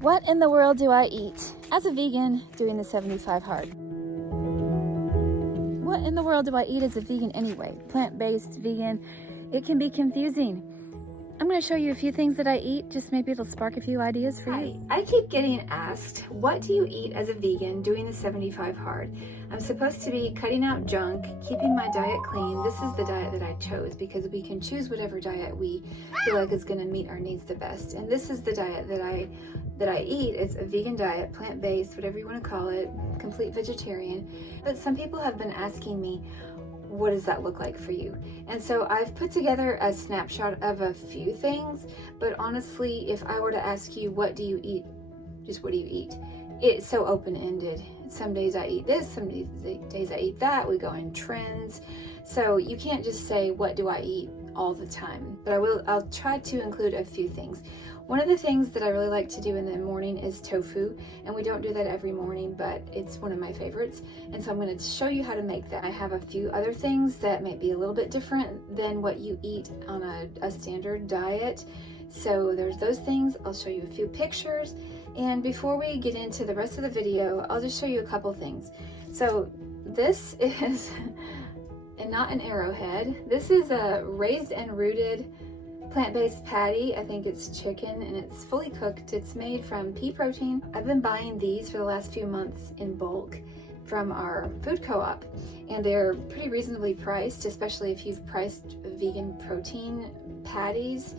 What in the world do I eat as a vegan doing the 75 hard? What in the world do I eat as a vegan anyway? Plant-based, vegan, it can be confusing. I'm going to show you a few things that I eat, just maybe it'll spark a few ideas for you. I keep getting asked, what do you eat as a vegan doing the 75 hard? I'm supposed to be cutting out junk, keeping my diet clean. This is the diet that I chose because we can choose whatever diet we feel like is going to meet our needs the best. And this is the diet that I eat. It's a vegan diet, plant-based, whatever you want to call it, complete vegetarian. But some people have been asking me, what does that look like for you? And so I've put together a snapshot of a few things, but honestly, if I were to ask you, what do you eat? Just what do you eat? It's so open-ended. Some days I eat this, some days I eat that. We go in trends. So you can't just say, what do I eat all the time? But I'll try to include a few things. One of the things that I really like to do in the morning is tofu, and we don't do that every morning, but it's one of my favorites. And so I'm going to show you how to make that. I have a few other things that might be a little bit different than what you eat on a standard diet. So there's those things. I'll show you a few pictures. And before we get into the rest of the video, I'll just show you a couple things. So this is not an arrowhead. This is a raised and rooted plant-based patty. I think it's chicken and it's fully cooked. It's made from pea protein. I've been buying these for the last few months in bulk from our food co-op, and they're pretty reasonably priced, especially if you've priced vegan protein patties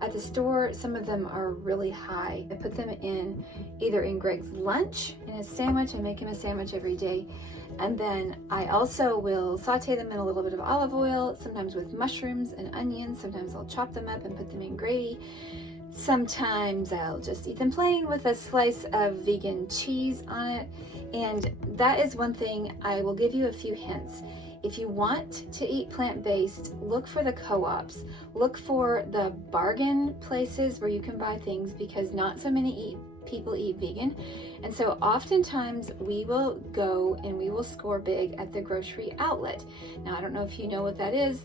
at the store. Some of them are really high. I put them in either in Greg's lunch in a sandwich. I make him a sandwich every day. And then I also will saute them in a little bit of olive oil, sometimes with mushrooms and onions. Sometimes I'll chop them up and put them in gravy. Sometimes I'll just eat them plain with a slice of vegan cheese on it. And that is one thing. I will give you a few hints. If you want to eat plant-based, look for the co-ops. Look for the bargain places where you can buy things, because not so many people eat vegan. And so oftentimes we will go and we will score big at the grocery outlet. Now, I don't know if you know what that is,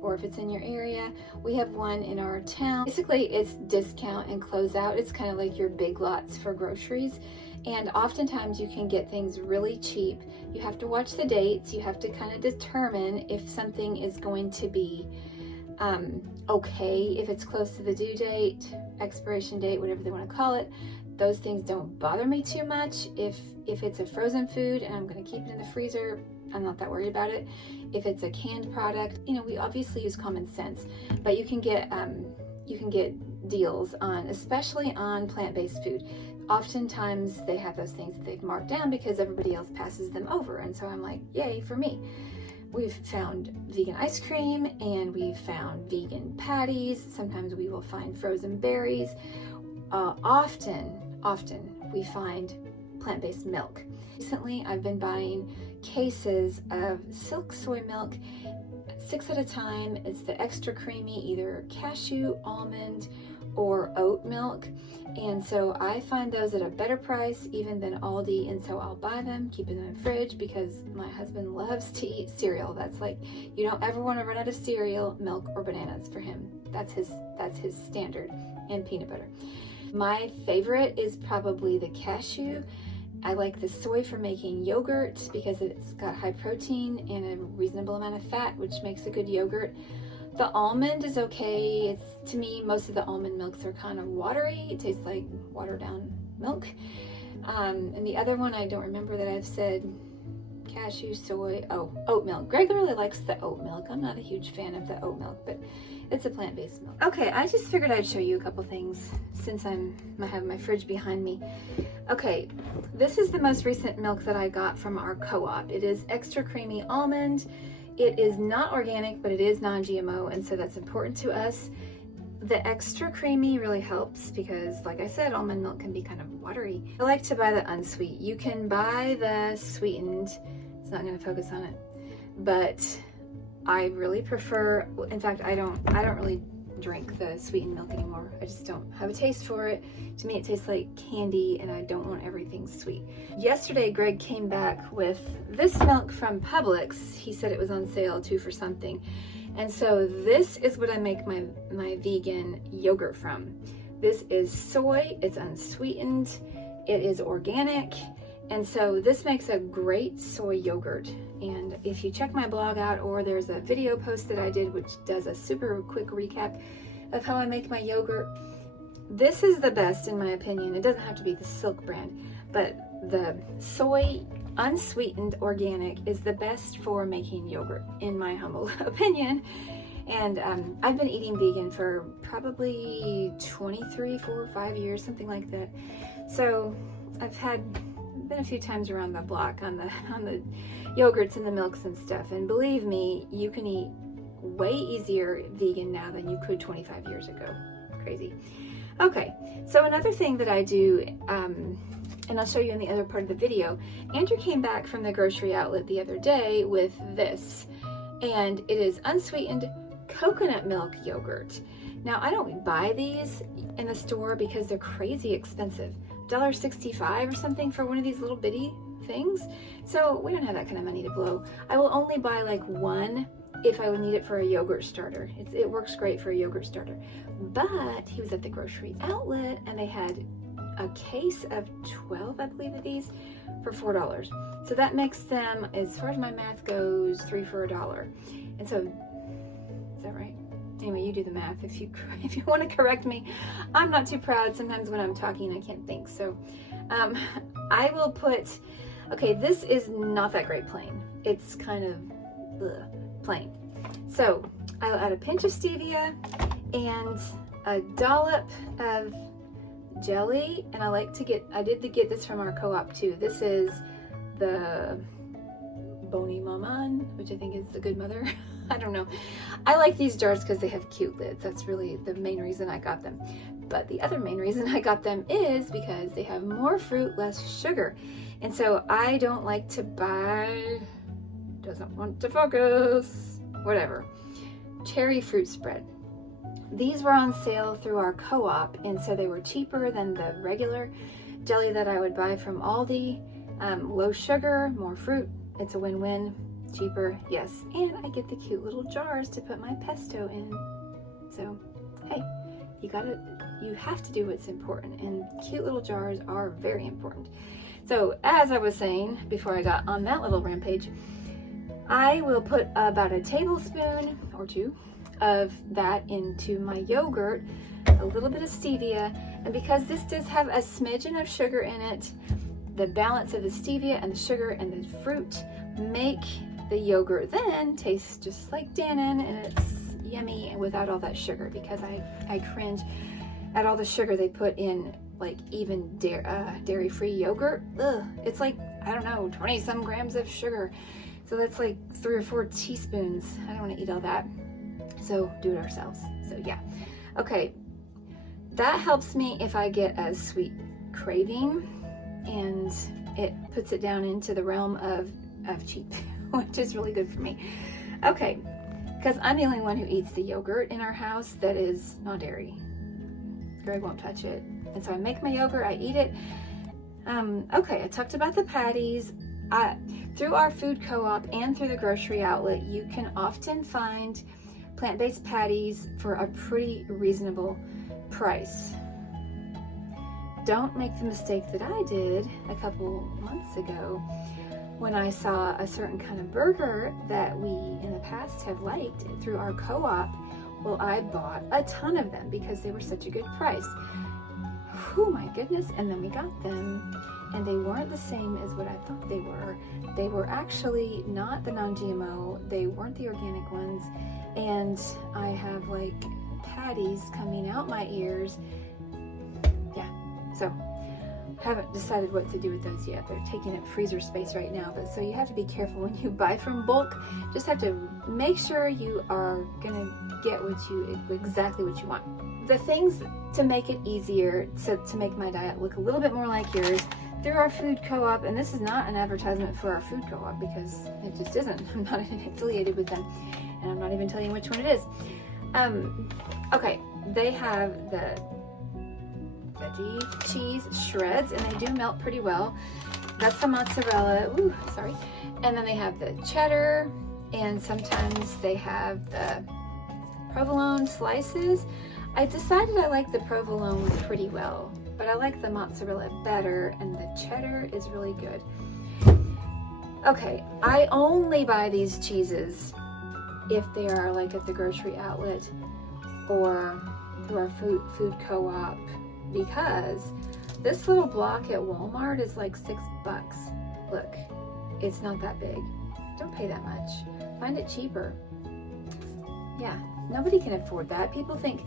or if it's in your area. We have one in our town. Basically, it's discount and closeout. It's kind of like your Big Lots for groceries. And oftentimes you can get things really cheap. You have to watch the dates. You have to kind of determine if something is going to be okay, if it's close to the due date, expiration date, whatever they want to call it. Those things don't bother me too much. If it's a frozen food and I'm going to keep it in the freezer, I'm not that worried about it. If it's a canned product, we obviously use common sense, but you can get deals on, especially on plant-based food. Oftentimes they have those things that they've marked down because everybody else passes them over, and so I'm like, yay for me. We've found vegan ice cream and we've found vegan patties. Sometimes we will find frozen berries. Often we find plant-based milk. Recently, I've been buying cases of silk soy milk, 6 at a time. It's the extra creamy, either cashew, almond, or oat milk. And so I find those at a better price even than Aldi, and so I'll buy them, keep them in the fridge, because my husband loves to eat cereal. That's like, you don't ever want to run out of cereal, milk, or bananas for him. That's his standard, and peanut butter. My favorite is probably the cashew. I like the soy for making yogurt because it's got high protein and a reasonable amount of fat, which makes a good yogurt. The almond is okay. To me, most of the almond milks are kind of watery. It tastes like watered down milk. And the other one, I don't remember that I've said cashew, soy, oat milk. Greg really likes the oat milk. I'm not a huge fan of the oat milk, but it's a plant-based milk. Okay, I just figured I'd show you a couple things since I have my fridge behind me. Okay, this is the most recent milk that I got from our co-op. It is extra creamy almond. It is not organic, but it is non-GMO, and so that's important to us. The extra creamy really helps because, like I said, almond milk can be kind of watery. I like to buy the unsweet. You can buy the sweetened. It's not going to focus on it, but I really prefer. In fact, I don't really drink the sweetened milk anymore. I just don't have a taste for it. To me, it tastes like candy, and I don't want everything sweet. Yesterday, Greg came back with this milk from Publix. He said it was on sale, 2 for something. And so this is what I make my vegan yogurt from. This is soy, it's unsweetened, it is organic, and so this makes a great soy yogurt. And if you check my blog out, or there's a video post that I did which does a super quick recap of how I make my yogurt, this is the best in my opinion. It doesn't have to be the Silk brand, but the soy unsweetened organic is the best for making yogurt in my humble opinion. And I've been eating vegan for probably 23, 4 or 5 years, something like that. So I've been a few times around the block on the yogurts and the milks and stuff. And believe me, you can eat way easier vegan now than you could 25 years ago. Crazy. Okay, so another thing that I do, and I'll show you in the other part of the video, Andrew came back from the grocery outlet the other day with this, and it is unsweetened coconut milk yogurt. Now, I don't buy these in the store because they're crazy expensive. $1.65 or something for one of these little bitty things. So we don't have that kind of money to blow. I will only buy like one if I would need it for a yogurt starter. It works great for a yogurt starter. But he was at the grocery outlet and they had a case of 12, I believe, of these for $4. So that makes them, as far as my math goes, 3 for $1. And so, is that right? Anyway, you do the math if you want to correct me. I'm not too proud. Sometimes when I'm talking, I can't think. So I will put, okay, this is not that great plain. It's kind of plain. So I'll add a pinch of stevia and a dollop of jelly. And I did get this from our co-op too. This is the Boni Maman, which I think is the Good Mother. I don't know. I like these jars because they have cute lids. That's really the main reason I got them. But the other main reason I got them is because they have more fruit, less sugar. And so I don't like to buy, doesn't want to focus, whatever, cherry fruit spread. These were on sale through our co-op, and so they were cheaper than the regular jelly that I would buy from Aldi. Low sugar, more fruit. It's a win-win. Cheaper, yes, and I get the cute little jars to put my pesto in. So hey, you have to do what's important, and cute little jars are very important. So as I was saying before I got on that little rampage, I will put about a tablespoon or 2 of that into my yogurt, a little bit of stevia, and because this does have a smidgen of sugar in it, the balance of the stevia and the sugar and the fruit make the yogurt then tastes just like Dannon, and it's yummy without all that sugar, because I cringe at all the sugar they put in, like even dairy-free yogurt. Ugh, it's like, I don't know, 20 some grams of sugar. So that's like 3 or 4 teaspoons. I don't want to eat all that. So do it ourselves. So yeah. Okay. That helps me if I get a sweet craving, and it puts it down into the realm of cheap, which is really good for me. Okay, because I'm the only one who eats the yogurt in our house that is non-dairy. Greg won't touch it. And so I make my yogurt, I eat it. Okay, I talked about the patties. Through our food co-op and through the grocery outlet, you can often find plant-based patties for a pretty reasonable price. Don't make the mistake that I did a couple months ago when I saw a certain kind of burger that we in the past have liked through our co-op. Well, I bought a ton of them because they were such a good price. Oh my goodness. And then we got them and they weren't the same as what I thought they were. They were actually not the non-GMO. They weren't the organic ones. And I have like patties coming out my ears. Yeah, so haven't decided what to do with those yet. They're taking up freezer space right now, but so you have to be careful when you buy from bulk. Just have to make sure you are gonna get exactly what you want. The things to make it easier, so to make my diet look a little bit more like yours, through our food co-op, and this is not an advertisement for our food co-op because it just isn't. I'm not affiliated with them, and I'm not even telling you which one it is. Okay, they have the veggie cheese shreds, and they do melt pretty well. That's the mozzarella. Ooh, sorry. And then they have the cheddar, and sometimes they have the provolone slices. I decided I like the provolone pretty well, but I like the mozzarella better, and the cheddar is really good. Okay, I only buy these cheeses if they are like at the grocery outlet or through our food co-op, because this little block at Walmart is like $6. Look, it's not that big. Don't pay that much. Find it cheaper. Yeah, nobody can afford that. People think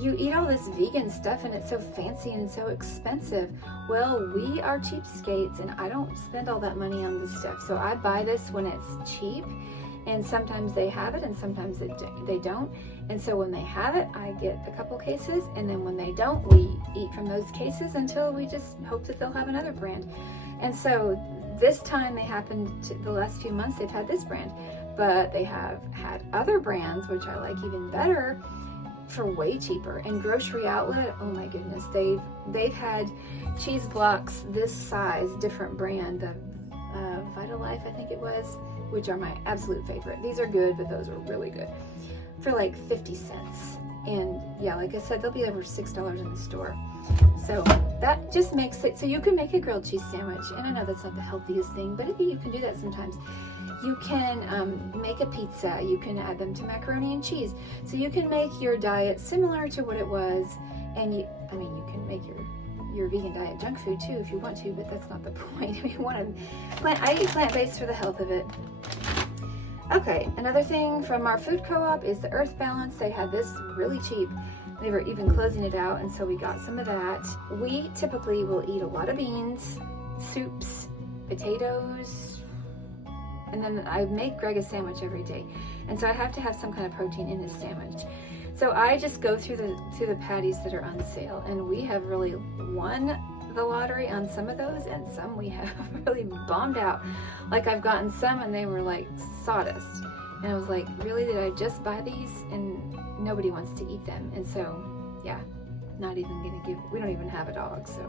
you eat all this vegan stuff and it's so fancy and so expensive. Well, we are cheapskates, and I don't spend all that money on this stuff. So I buy this when it's cheap, and sometimes they have it and sometimes they don't. And so when they have it, I get a couple cases, and then when they don't, we eat from those cases until we just hope that they'll have another brand. And so this time they happened to, the last few months they've had this brand, but they have had other brands, which I like even better, for way cheaper. And grocery outlet, oh my goodness, they've had cheese blocks this size, different brand, the Vitalife, I think it was, which are my absolute favorite. These are good, but those are really good, for like 50 cents. And yeah, like I said, they'll be over $6 in the store. So that just makes it so you can make a grilled cheese sandwich. And I know that's not the healthiest thing, but you can do that sometimes. You can make a pizza. You can add them to macaroni and cheese. So you can make your diet similar to what it was. And you can make your vegan diet junk food too if you want to, but that's not the point. I eat plant-based for the health of it. Okay, another thing from our food co-op is the Earth Balance. They had this really cheap. They were even closing it out, and so we got some of that. We typically will eat a lot of beans, soups, potatoes, and then I make Greg a sandwich every day. And so I have to have some kind of protein in his sandwich. So I just go through the patties that are on sale, and we have really won the lottery on some of those, and some we have really bombed out. Like I've gotten some and they were like sawdust, and I was like, really, did I just buy these? And nobody wants to eat them. And so yeah, not even gonna we don't even have a dog, so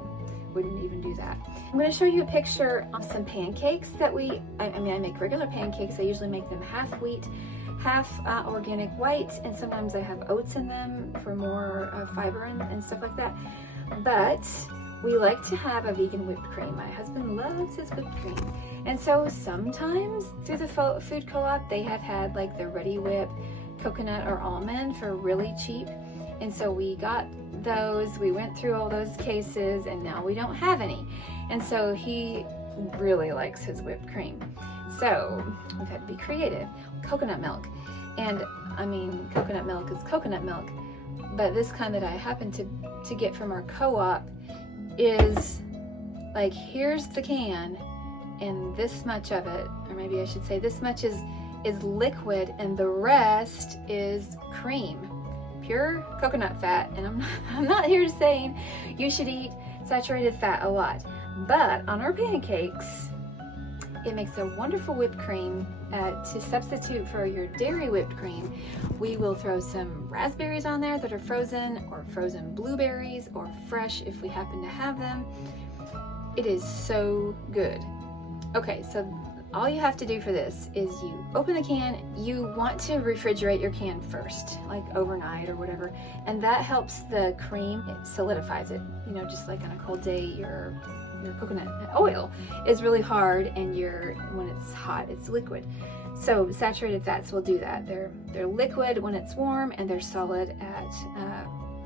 wouldn't even do that. I'm gonna show you a picture of some pancakes that I make regular pancakes. I usually make them half wheat, half organic white, and sometimes I have oats in them for more fiber and stuff like that. But we like to have a vegan whipped cream. My husband loves his whipped cream. And so sometimes through the food co-op, they have had like the Ready Whip coconut or almond for really cheap. And so we got those, we went through all those cases, and now we don't have any. And so he really likes his whipped cream. So we've had to be creative. Coconut milk. And I mean, coconut milk is coconut milk, but this kind that I happen to get from our co-op is like, here's the can, and this much of it, or maybe I should say this much is liquid, and the rest is cream, pure coconut fat. And I'm not here saying you should eat saturated fat a lot, but on our pancakes, it makes a wonderful whipped cream. To substitute for your dairy whipped cream, we will throw some raspberries on there that are frozen, or frozen blueberries, or fresh if we happen to have them. It is so good. Okay, so all you have to do for this is you open the can. You want to refrigerate your can first, like overnight or whatever, and that helps the cream, it solidifies it. You know, just like on a cold day, your coconut oil is really hard, and when it's hot, it's liquid. So saturated fats will do that. They're liquid when it's warm, and they're solid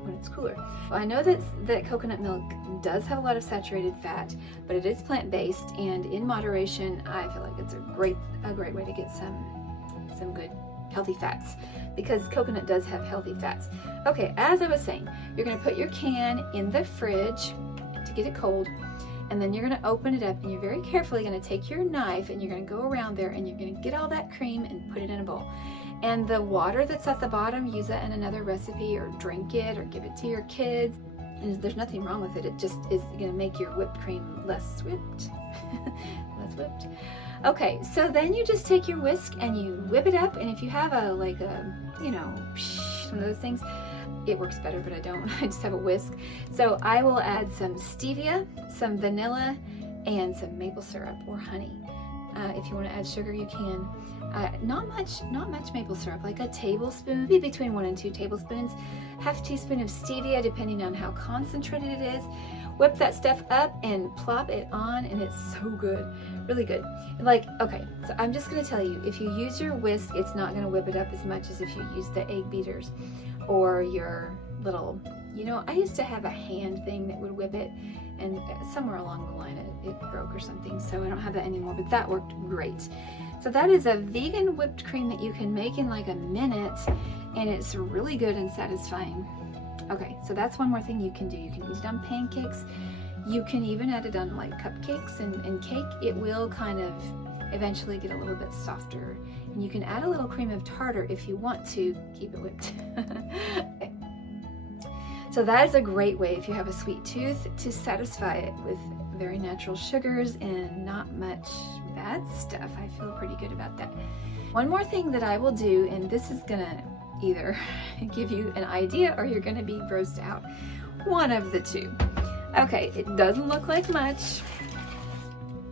when it's cooler. I know that coconut milk does have a lot of saturated fat, but it is plant-based, and in moderation, I feel like it's a great way to get some good healthy fats, because coconut does have healthy fats. Okay, as I was saying, you're going to put your can in the fridge to get it cold. And then you're going to open it up, and you're very carefully going to take your knife, and you're going to go around there, and you're going to get all that cream and put it in a bowl. And the water that's at the bottom, use that in another recipe, or drink it, or give it to your kids. And there's nothing wrong with it. It just is going to make your whipped cream less whipped. Less whipped. Okay, so then you just take your whisk and you whip it up. And if you have one of those things, it works better, but I don't. I just have a whisk. So I will add some stevia, some vanilla, and some maple syrup or honey. If you want to add sugar, you can. Not much maple syrup, like a tablespoon, maybe between 1 and 2 tablespoons. Half a teaspoon of stevia, depending on how concentrated it is. Whip that stuff up and plop it on, and it's so good, really good. Like, okay, so I'm just gonna tell you, if you use your whisk, it's not gonna whip it up as much as if you use the egg beaters or your little, you know, I used to have a hand thing that would whip it, and somewhere along the line it broke or something, so I don't have that anymore, but that worked great. So that is a vegan whipped cream that you can make in like a minute, and it's really good and satisfying. Okay, so that's one more thing you can do. You can eat it on pancakes. You can even add it on like cupcakes and cake. It will kind of eventually get a little bit softer. And you can add a little cream of tartar if you want to keep it whipped. Okay. So that is a great way, if you have a sweet tooth, to satisfy it with very natural sugars and not much bad stuff. I feel pretty good about that. One more thing that I will do, and this is gonna either give you an idea or you're gonna be grossed out. One of the two. Okay, it doesn't look like much,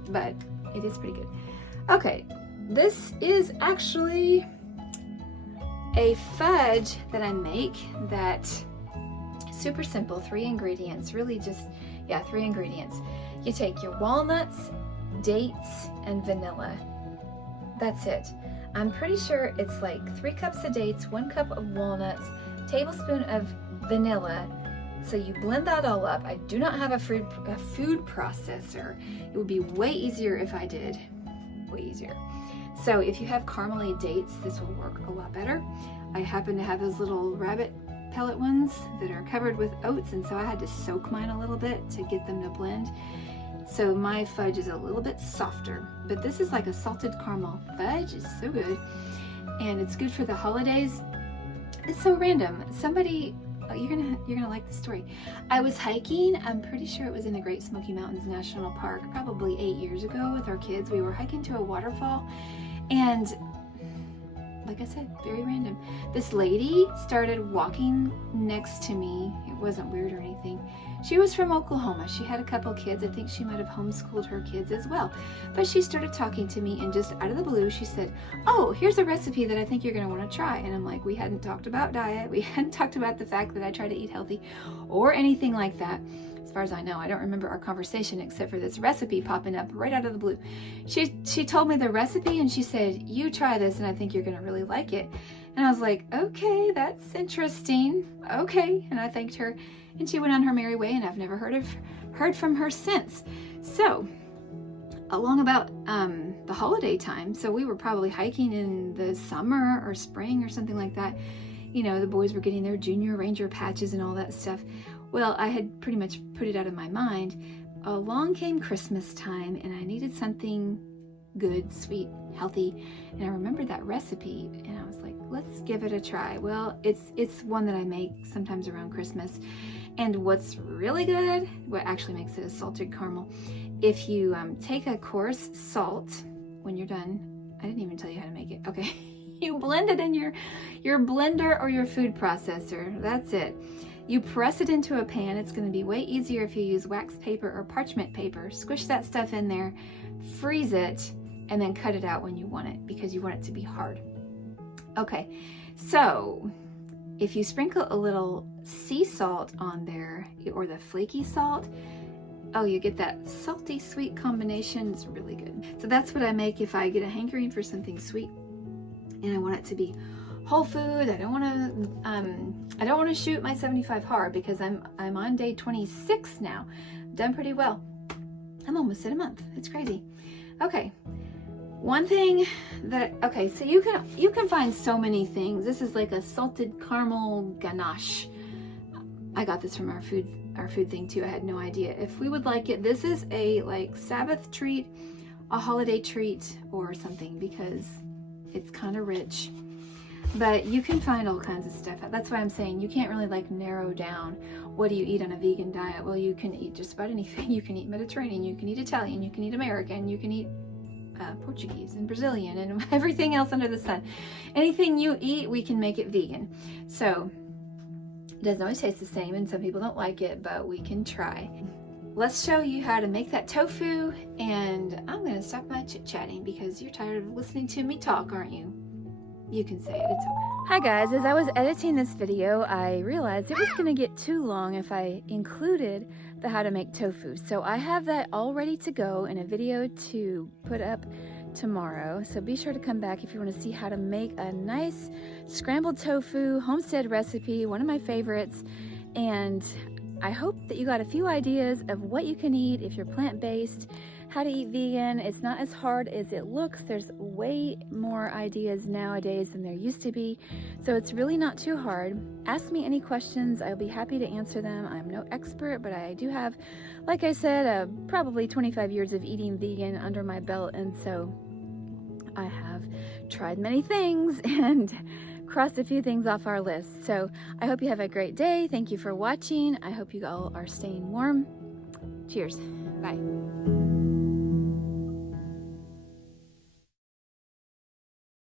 but it is pretty good. Okay, this is actually a fudge that I make that super simple, 3 ingredients, really just, yeah, 3 ingredients. You take your walnuts, dates, and vanilla. That's it. I'm pretty sure it's like 3 cups of dates, 1 cup of walnuts, tablespoon of vanilla. So you blend that all up. I do not have a food processor. It would be way easier if I did, way easier. So if you have caramely dates, this will work a lot better. I happen to have those little rabbit pellet ones that are covered with oats, and so I had to soak mine a little bit to get them to blend. So my fudge is a little bit softer, but this is like a salted caramel fudge. It's so good, and it's good for the holidays. It's so random. Somebody, you're gonna like the story. I was hiking. I'm pretty sure it was in the Great Smoky Mountains National Park, probably 8 years ago with our kids. We were hiking to a waterfall, and like I said, very random. This lady started walking next to me. It wasn't weird or anything. She was from Oklahoma. She had a couple kids. I think she might have homeschooled her kids as well. But she started talking to me, and just out of the blue, she said, "Oh, here's a recipe that I think you're going to want to try." And I'm like, we hadn't talked about diet. We hadn't talked about the fact that I try to eat healthy or anything like that. As far as I know, I don't remember our conversation except for this recipe popping up right out of the blue. She told me the recipe, and she said, "You try this and I think you're going to really like it." And I was like, okay, that's interesting. Okay. And I thanked her, and she went on her merry way, and I've never heard from her since. So along about the holiday time, so we were probably hiking in the summer or spring or something like that. You know, the boys were getting their junior ranger patches and all that stuff. Well, I had pretty much put it out of my mind. Along came Christmas time, and I needed something good, sweet, healthy, and I remembered that recipe, and I was like, let's give it a try. Well, it's one that I make sometimes around Christmas, and what's really good, what actually makes it a salted caramel, if you take a coarse salt, when you're done, I didn't even tell you how to make it, okay, you blend it in your blender or your food processor. That's it. You press it into a pan. It's going to be way easier if you use wax paper or parchment paper. Squish that stuff in there, freeze it, and then cut it out when you want it, because you want it to be hard. Okay, so if you sprinkle a little sea salt on there, or the flaky salt, oh, you get that salty sweet combination. It's really good. So that's what I make if I get a hankering for something sweet and I want it to be whole food. I don't want to shoot my 75 hard, because I'm on day 26 now. Done pretty well. I'm almost at a month. It's crazy. Okay. One thing that, okay, so you can find so many things. This is like a salted caramel ganache. I got this from our food thing too. I had no idea if we would like it. This is a like Sabbath treat, a holiday treat or something, because it's kind of rich. But you can find all kinds of stuff. That's why I'm saying you can't really like narrow down what do you eat on a vegan diet. Well, you can eat just about anything. You can eat Mediterranean, you can eat Italian, you can eat American, you can eat Portuguese and Brazilian and everything else under the sun. Anything you eat, we can make it vegan. So it doesn't always taste the same, and some people don't like it, but we can try. let's show you how to make that tofu, and I'm gonna stop my chit-chatting because you're tired of listening to me talk, aren't you? You can say it, it's okay. Hi guys, as I was editing this video, I realized it was gonna get too long if I included the how to make tofu. So I have that all ready to go in a video to put up tomorrow. So be sure to come back if you wanna see how to make a nice scrambled tofu Homestead recipe, one of my favorites. And I hope that you got a few ideas of what you can eat if you're plant-based, how to eat vegan. It's not as hard as it looks. There's way more ideas nowadays than there used to be. So it's really not too hard. Ask me any questions. I'll be happy to answer them. I'm no expert, but I do have, like I said, probably 25 years of eating vegan under my belt. And so I have tried many things and crossed a few things off our list. So I hope you have a great day. Thank you for watching. I hope you all are staying warm. Cheers. Bye.